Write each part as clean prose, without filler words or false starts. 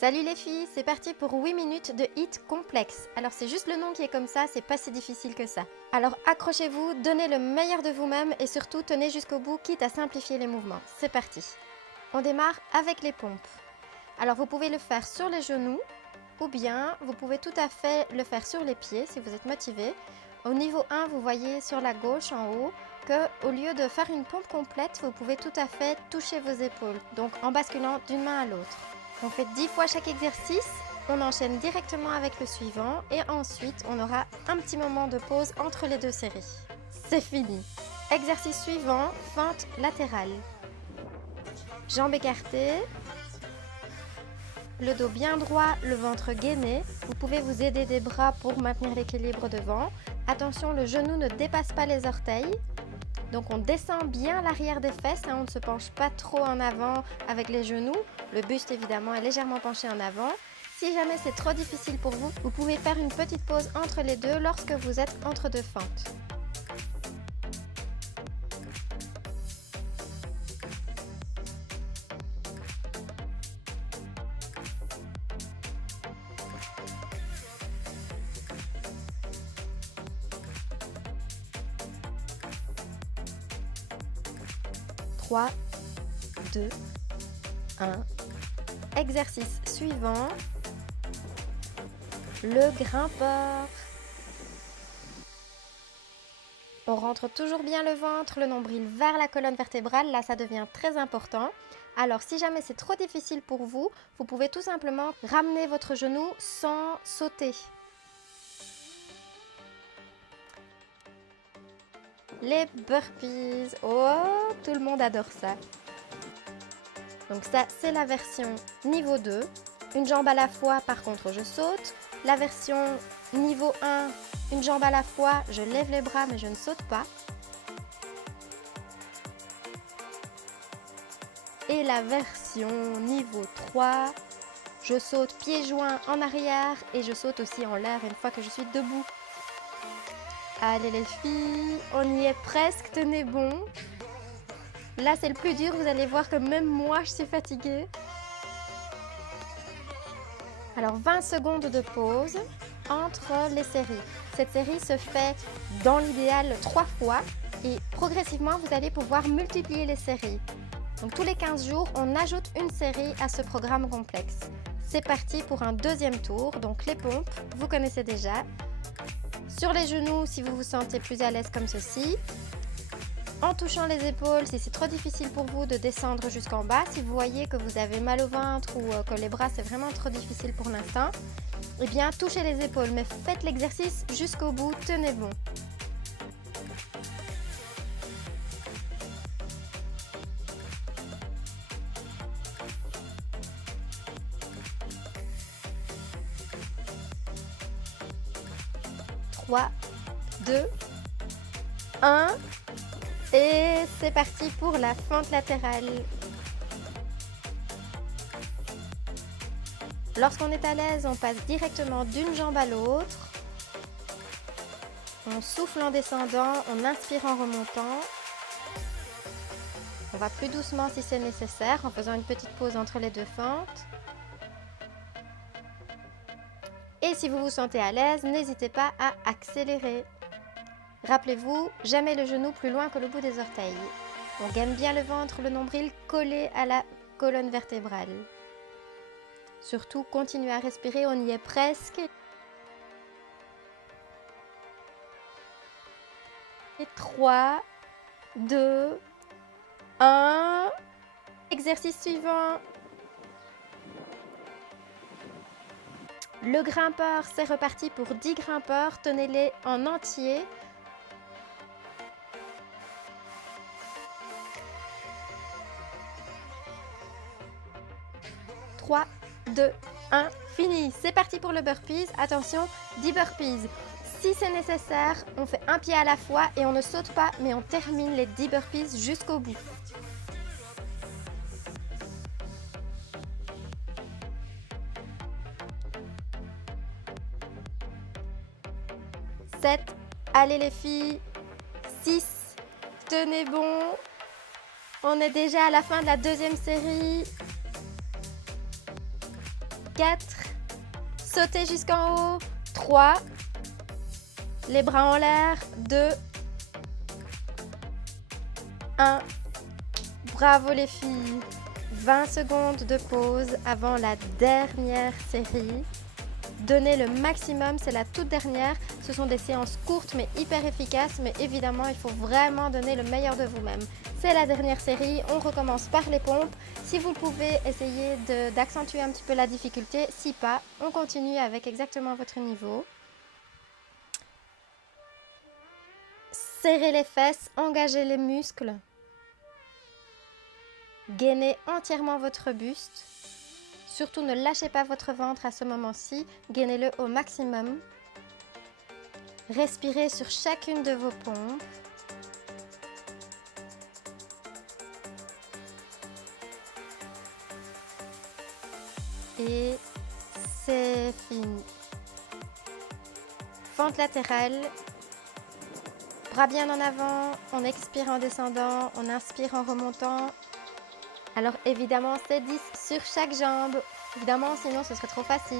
Salut les filles, c'est parti pour 8 minutes de hit complexe. Alors c'est juste le nom qui est comme ça, c'est pas si difficile que ça. Alors accrochez-vous, donnez le meilleur de vous-même et surtout tenez jusqu'au bout, quitte à simplifier les mouvements. C'est parti. On démarre avec les pompes. Alors vous pouvez le faire sur les genoux ou bien vous pouvez tout à fait le faire sur les pieds si vous êtes motivé. Au niveau 1, vous voyez sur la gauche en haut que au lieu de faire une pompe complète, vous pouvez tout à fait toucher vos épaules, donc en basculant d'une main à l'autre. On fait 10 fois chaque exercice, on enchaîne directement avec le suivant et ensuite on aura un petit moment de pause entre les deux séries. C'est fini. Exercice suivant, fente latérale. Jambes écartées, le dos bien droit, le ventre gainé. Vous pouvez vous aider des bras pour maintenir l'équilibre devant. Attention, le genou ne dépasse pas les orteils. Donc on descend bien l'arrière des fesses, on ne se penche pas trop en avant avec les genoux. Le buste évidemment est légèrement penché en avant. Si jamais c'est trop difficile pour vous, vous pouvez faire une petite pause entre les deux lorsque vous êtes entre deux fentes. Trois, 2, 1. Exercice suivant, le grimpeur. On rentre toujours bien le ventre, le nombril vers la colonne vertébrale, là ça devient très important. Alors si jamais c'est trop difficile pour vous, vous pouvez tout simplement ramener votre genou sans sauter. Les burpees, oh, tout le monde adore ça. Donc ça, c'est la version niveau 2. Une jambe à la fois, par contre, je saute. La version niveau 1, une jambe à la fois, je lève les bras, mais je ne saute pas. Et la version niveau 3, je saute pieds joints en arrière et je saute aussi en l'air une fois que je suis debout. Allez les filles, on y est presque, tenez bon. Là, c'est le plus dur, vous allez voir que même moi, je suis fatiguée. Alors, 20 secondes de pause entre les séries. Cette série se fait dans l'idéal 3 fois et progressivement, vous allez pouvoir multiplier les séries. Donc, tous les 15 jours, on ajoute une série à ce programme complexe. C'est parti pour un deuxième tour. Donc, les pompes, vous connaissez déjà. Sur les genoux, si vous vous sentez plus à l'aise comme ceci. En touchant les épaules, si c'est trop difficile pour vous de descendre jusqu'en bas, si vous voyez que vous avez mal au ventre ou que les bras c'est vraiment trop difficile pour l'instant, eh bien touchez les épaules, mais faites l'exercice jusqu'au bout, tenez bon. Trois, 2, 1... Et c'est parti pour la fente latérale. Lorsqu'on est à l'aise, on passe directement d'une jambe à l'autre. On souffle en descendant, on inspire en remontant. On va plus doucement si c'est nécessaire, en faisant une petite pause entre les deux fentes. Et si vous vous sentez à l'aise, n'hésitez pas à accélérer. Rappelez-vous, jamais le genou plus loin que le bout des orteils. On gaine bien le ventre, le nombril collé à la colonne vertébrale. Surtout, continuez à respirer, on y est presque. Et 3, 2, 1. Exercice suivant. Le grimpeur, c'est reparti pour 10 grimpeurs. Tenez-les en entier. Trois, 2, 1, fini. C'est parti pour le burpees. Attention, 10 burpees. Si c'est nécessaire, on fait un pied à la fois et on ne saute pas, mais on termine les 10 burpees jusqu'au bout. 7, allez les filles. 6, tenez bon. On est déjà à la fin de la deuxième série. 4, sautez jusqu'en haut, 3, les bras en l'air, 2, 1. Bravo les filles. 20 secondes de pause avant la dernière série. Donnez le maximum, c'est la toute dernière. Ce sont des séances courtes mais hyper efficaces, mais évidemment il faut vraiment donner le meilleur de vous-même. C'est la dernière série, on recommence par les pompes. Si vous le pouvez, essayez d'accentuer un petit peu la difficulté. Si pas, on continue avec exactement votre niveau. Serrez les fesses, engagez les muscles. Gainez entièrement votre buste. Surtout ne lâchez pas votre ventre à ce moment-ci, gainez-le au maximum. Respirez sur chacune de vos pompes. Et c'est fini. Fente latérale. Bras bien en avant, on expire en descendant, on inspire en remontant. Alors évidemment, c'est 10 sur chaque jambe. Évidemment, sinon ce serait trop facile.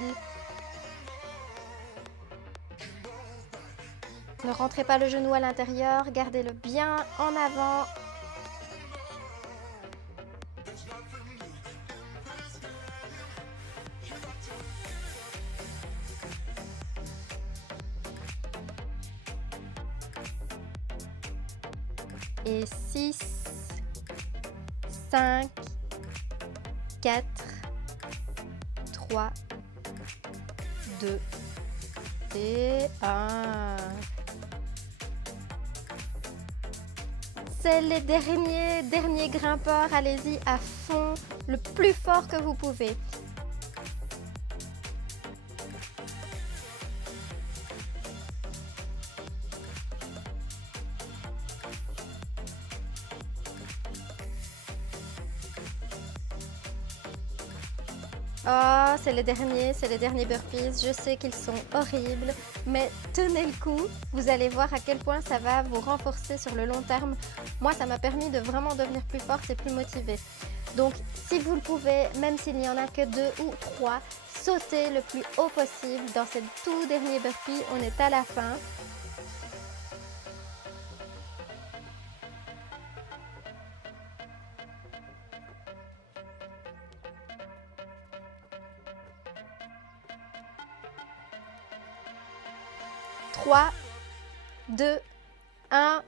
Ne rentrez pas le genou à l'intérieur, gardez-le bien en avant. Et 6, 5, 4, 3, 2 et 1. C'est les derniers grimpeurs. Allez-y à fond, le plus fort que vous pouvez. Oh, c'est les derniers burpees. Je sais qu'ils sont horribles, mais tenez le coup. Vous allez voir à quel point ça va vous renforcer sur le long terme. Moi, ça m'a permis de vraiment devenir plus forte et plus motivée. Donc, si vous le pouvez, même s'il n'y en a que 2 ou 3, sautez le plus haut possible. Dans ce tout dernier burpee, on est à la fin. « 3, 2, 1.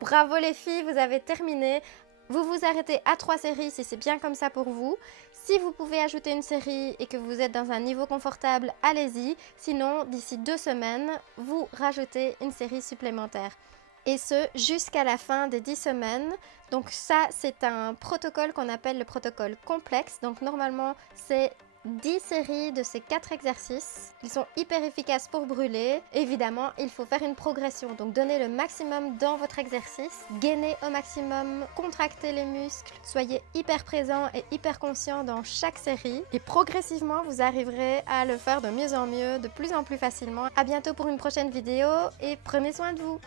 Bravo les filles, vous avez terminé. Vous vous arrêtez à 3 séries si c'est bien comme ça pour vous. Si vous pouvez ajouter une série et que vous êtes dans un niveau confortable, allez-y. Sinon, d'ici 2 semaines, vous rajoutez une série supplémentaire. Et ce, jusqu'à la fin des 10 semaines. Donc ça, c'est un protocole qu'on appelle le protocole complexe. Donc normalement, c'est 10 séries de ces 4 exercices. Ils sont hyper efficaces pour brûler. Évidemment, il faut faire une progression. Donc, donnez le maximum dans votre exercice. Gainez au maximum, contractez les muscles. Soyez hyper présent et hyper conscient dans chaque série. Et progressivement, vous arriverez à le faire de mieux en mieux, de plus en plus facilement. À bientôt pour une prochaine vidéo et prenez soin de vous.